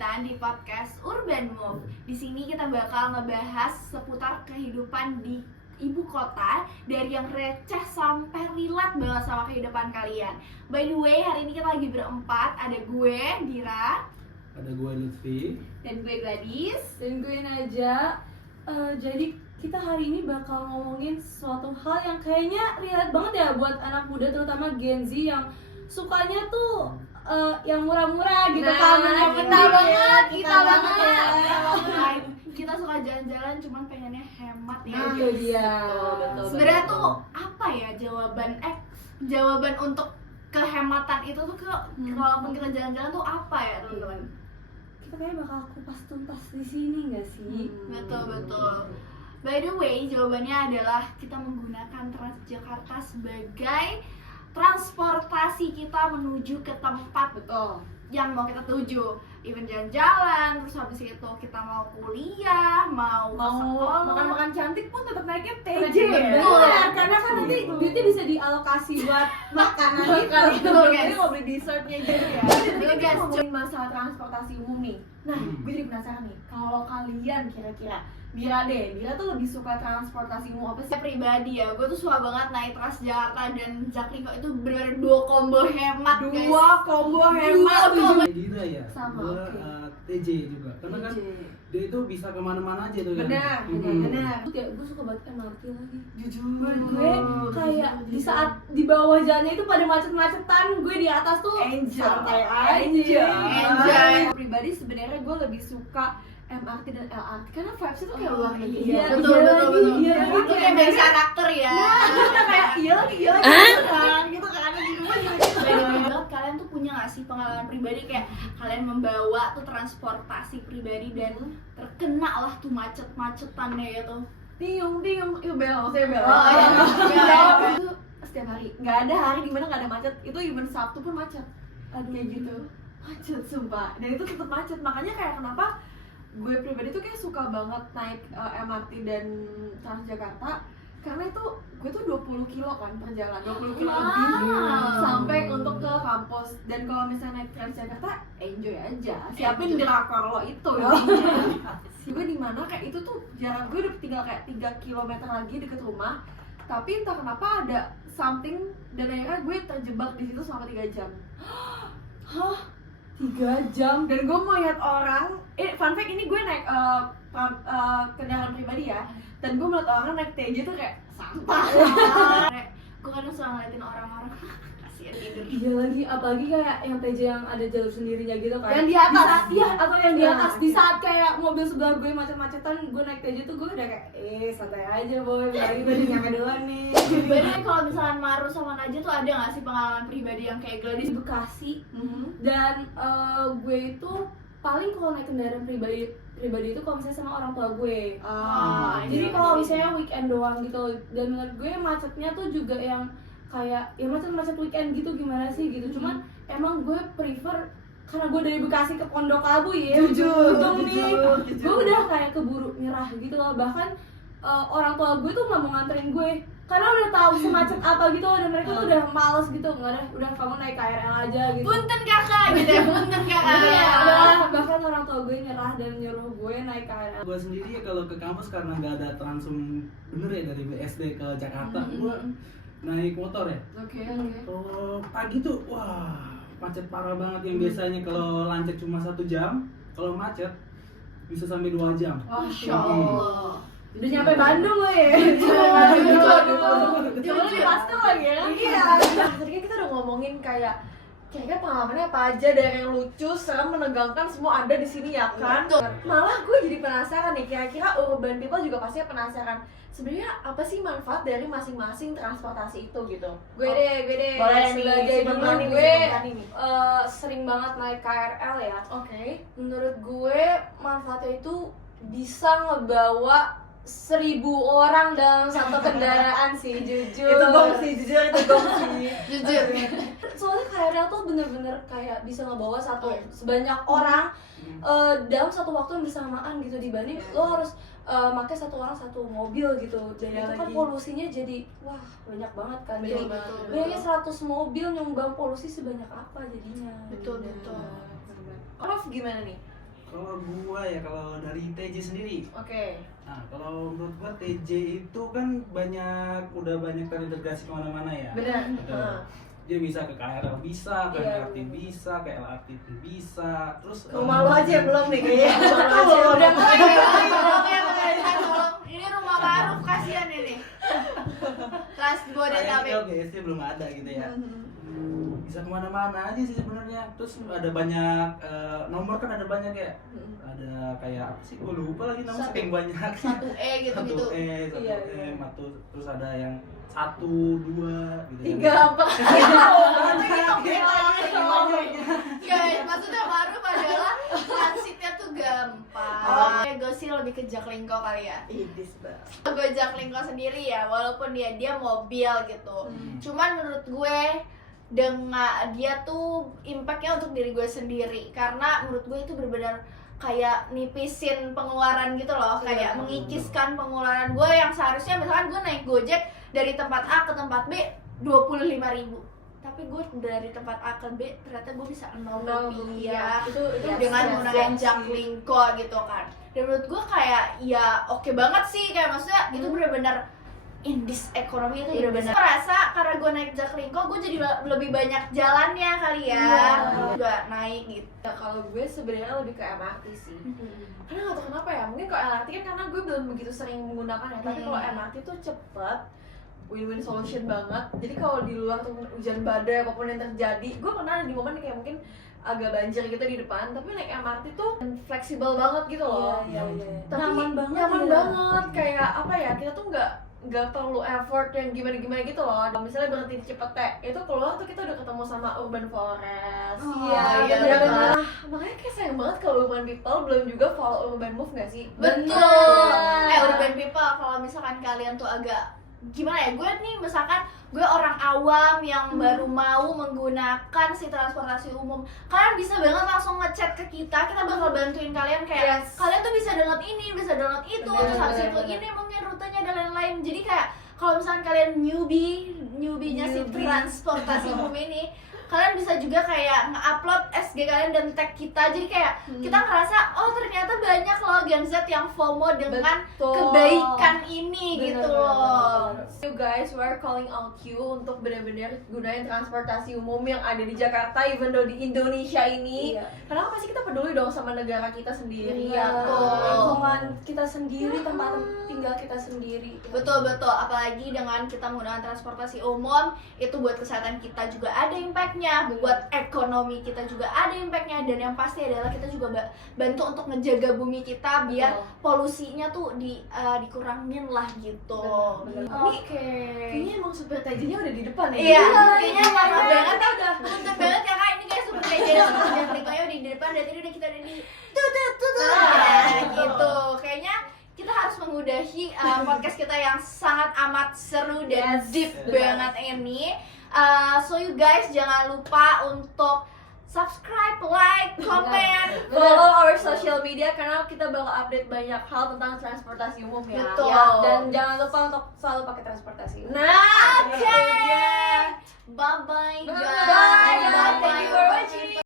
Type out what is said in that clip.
datang di podcast Urban Move. Di sini kita bakal ngebahas seputar kehidupan di ibu kota, dari yang receh sampai relate banget sama kehidupan kalian. By the way, hari ini kita lagi berempat. Ada gue, Dira. Ada gue, Lutfi. Dan gue, Gladys. Dan gue, Naja. Jadi kita hari ini bakal ngomongin suatu hal yang kayaknya relate banget ya buat anak muda, terutama Gen Z yang sukanya tuh yang murah-murah gitu kan. Kita banget ya. Kita suka jalan-jalan cuman pengennya hemat ya. Nah, itu dia. Betul. Sebenarnya tuh apa ya jawaban untuk kehematan itu tuh walaupun kita jalan-jalan tuh apa ya, teman-teman? Kita kayaknya bakal kupas tuntas di sini nggak sih? Betul. By the way, jawabannya adalah kita menggunakan Transjakarta sebagai transportasi kita menuju ke tempat yang mau kita tuju. Even jalan-jalan, terus habis itu kita mau kuliah, mau sekolah, makan-makan cantik pun tetap naiknya TJ ya? Betul. Karena kan nanti duitnya bisa dialokasi buat makanan itu. Jadi mau beli dessertnya gitu ya. Betul, guys. Ngomongin masalah transportasi umum nih. Nah, gue jadi penasaran nih, kalau kalian kira-kira Bira tuh lebih suka transportasi umum apa sih? Saya pribadi ya, gue tuh suka banget naik Transjakarta dan Jaklingko. Itu bener-bener dua combo hemat, guys. Dua combo hemat. Dira ya, Sama, gue oke. TJ juga. Karena kan dia itu bisa kemana-mana aja tuh kan. Benar. Gue suka banget MRT lagi. Jujur. Gue kayak di saat di bawah jalannya itu pada macet-macetan, gue di atas tuh santai aja. Enjoy. Pribadi sebenarnya gue lebih suka MRT dan LRT karena vibes itu kayak luar negeri. Iya, Betul. iya, Itu kayak base karakter ya. Kita kayak iya lagi gitu kan di rumah juga gitu. Banget, kalian tuh punya gak sih pengalaman pribadi kayak kalian membawa tuh transportasi pribadi dan terkena lah tuh macet-macetannya gitu? Tiung, itu bel, maksudnya bel. Iya. Itu setiap hari, nggak ada hari dimana nggak ada macet. Itu even Sabtu pun macet. Kayak gitu, macet sumpah. Dan itu tetap macet. Makanya kayak kenapa gue pribadi tuh kayak suka banget naik MRT dan Transjakarta, karena itu gue tuh 20 kilo kan perjalanan, 20 kilo lebih sampai untuk ke kampus. Dan kalau misalnya naik Transjakarta, enjoy aja, siapin drakor lo itu gue di mana kayak itu tuh jarak gue udah tinggal kayak 3 km lagi deket rumah, tapi entah kenapa ada something dan akhirnya gue terjebak di situ selama 3 jam. Hah? 3 jam? Dan gue mau lihat orang, fun fact ini gue naik kendaraan pribadi ya, dan gue melihat orang naik TJ tuh kayak sampah. Gue kadang suka ngeliatin orang-orang kasihan tidur. Iya lagi, apalagi kayak yang TJ yang ada jalur sendirinya gitu kan. Yang di atas. Iya, atau yang di atas. Nah, Di saat kayak mobil sebelah gue macet-macetan, gue naik TJ tuh gue udah kayak santai aja boy, lagi gue nyampe duluan nih. Sebenarnya kalau misalkan Maru sama Najwa tuh ada gak sih pengalaman pribadi yang kayak Gladys? Di Bekasi, dan gue itu paling kalau naik kendaraan pribadi itu kalau misalnya sama orang tua gue. Jadi kalau misalnya weekend doang gitu, dan menurut gue macetnya tuh juga yang kayak ya macet weekend gitu, gimana sih gitu. Cuman emang gue prefer karena gue dari Bekasi ke Pondok Labu ya. Jujur. Gue udah kayak keburu nyerah gitu loh. Bahkan orang tua gue tuh nggak mau nganterin gue karena udah tahu semacet apa gitu, dan mereka tuh udah males gitu, udah kamu naik KRL aja gitu. Punten kakak gitu ya, punten kakak. Iya, bahkan orang tua gue nyerah dan nyuruh gue naik KRL. Gue sendiri ya kalau ke kampus karena nggak ada transum bener ya dari BSD ke Jakarta, gue naik motor ya. Kalau pagi tuh wah macet parah banget, yang biasanya kalau lancar cuma 1 jam, kalau macet bisa sampai 2 jam. Masya Allah. Udah nyampe Bandung lo ya. Cuma lebih pasti lagi ya. Iya. Tadi kan kita udah ngomongin kayak kira-kira pengalamannya apa aja, dari yang lucu, serem, menegangkan, semua ada di sini ya kan. Malah gue jadi penasaran nih, kira-kira urban people juga pasti penasaran sebenarnya apa sih manfaat dari masing-masing transportasi itu gitu. Gue deh. Boleh nih, sebagai sebelum dulu nih, gue sebelum nih. sering banget naik KRL ya. Oke. Menurut gue manfaatnya itu bisa ngebawa 1000 orang dalam satu kendaraan sih, jujur. Itu gong sih, jujur itu gong sih. Jujur. Soalnya KRL tuh bener-bener kayak bisa ngebawa sebanyak orang dalam satu waktu yang bersamaan gitu, dibanding lo harus pakai satu orang satu mobil gitu. Dan Iya itu kan lagi. polusinya jadi wah banyak banget kan. Jadi Betul. bayangin 100 mobil nyumbang polusi sebanyak apa jadinya. Betul. Prof gimana nih? Kalau gua ya, kalau dari TJ sendiri, Oke. nah kalau menurut gua TJ itu kan udah banyak terintegrasi kemana-mana ya. Benar. Betul. Dia bisa ke KRL bisa, ke Iya, MRT bisa, ke LRT pun bisa. Terus Rumah lu aja yang belum nih kayaknya. Rumah lu aja. Udah mulai tolong. Ini rumah baru kasihan ini. Trans Bodetabek. BSD belum ada gitu ya. Bisa kemana-mana aja sih sebenarnya. Terus ada banyak nomor kan, ada banyak ya. Ada kayak apa sih? Gue lupa lagi namanya, saking banyak. 1E gitu-gitu. 1 Iya, M, terus ada yang 1, 2 gitu. 3, 4. Ya, maksudnya baru adalah transitnya tuh gampang. Gue sih lebih ke Jaklingko kali ya. Idis banget. Gue Jaklingko sendiri ya, walaupun dia mobil gitu. Cuman menurut gue dengan dia tuh impactnya untuk diri gue sendiri, karena menurut gue itu benar-benar kayak nipisin pengeluaran gitu loh, kayak mengikiskan pengeluaran gue yang seharusnya misalkan gue naik Gojek dari tempat A ke tempat B 25.000, tapi gue dari tempat A ke B ternyata gue bisa 0 rupiah Itu dengan yes, menggunakan yes, Jaklingko gitu kan. Dan menurut gue kayak ya oke banget sih, kayak maksudnya itu benar-benar indis ekonomi itu benar-benar. Gue rasa karena gue naik Jaklingko gue jadi lebih banyak jalannya kali ya. Juga naik gitu. Ya, kalau gue sebenarnya lebih ke MRT sih. Karena nggak tahu kenapa ya, mungkin kalau LRT kan karena gue belum begitu sering menggunakan ya. Tapi kalau MRT tuh cepet, win-win solution banget. Jadi kalau di luar tuh hujan badai apapun yang terjadi, gue pernah ada di momen kayak mungkin agak banjir gitu di depan, tapi naik MRT tuh fleksibel banget gitu loh. Iya. Tapi Nyaman banget nyaman ya. banget, kayak apa ya, kita tuh nggak perlu effort yang gimana gitu loh. Misalnya berhenti di Cipete, itu keluar tuh kita udah ketemu sama urban forest. Iya, bener-bener. Makanya kayak sayang banget kalau urban people belum juga follow urban move nggak sih? Betul. Urban people, kalau misalkan kalian tuh agak gimana ya, gue nih misalkan gue orang awam yang baru mau menggunakan si transportasi umum, kalian bisa banget langsung ngechat ke kita bakal bantuin kalian kayak kalian tuh bisa download ini, bisa download itu, terus habis itu ini mungkin rutenya dan lain-lain. Jadi kayak kalau misalkan kalian newbie-nya si transportasi umum ini, kalian bisa juga kayak nge-upload SG kalian dan tag kita. Jadi kayak kita ngerasa oh ternyata banyak loh Gen Z yang FOMO dengan kebaikan ini gitu loh. You guys, we're calling out you untuk benar-benar gunain transportasi umum yang ada di Jakarta, even though di Indonesia ini. Karena pasti kita peduli dong sama negara kita sendiri. Lingkungan kita sendiri, tempat tinggal kita sendiri. Betul, apalagi dengan kita menggunakan transportasi umum, itu buat kesehatan kita juga ada impact-nya, buat ekonomi kita juga ada impact-nya, dan yang pasti adalah kita juga bantu untuk ngejaga bumi kita biar polusinya tuh dikurangin lah gitu. Kayaknya emang super TJ-nya udah di depan ya. Iya, kayaknya maaf banget ya, udah punten banget ya kak, ini kayak super TJ dan Rikonya udah di depan, dan ini udah kita udah di gitu. Kayaknya kita harus mengudahi podcast kita yang sangat amat seru dan deep banget ini. So you guys jangan lupa untuk subscribe, like, comment, follow our social media karena kita bakal update banyak hal tentang transportasi umum ya. Betul. Dan jangan lupa untuk selalu pakai transportasi umum. Oke. Bye bye guys. Bye. Thank you for watching.